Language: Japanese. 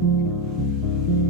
うん。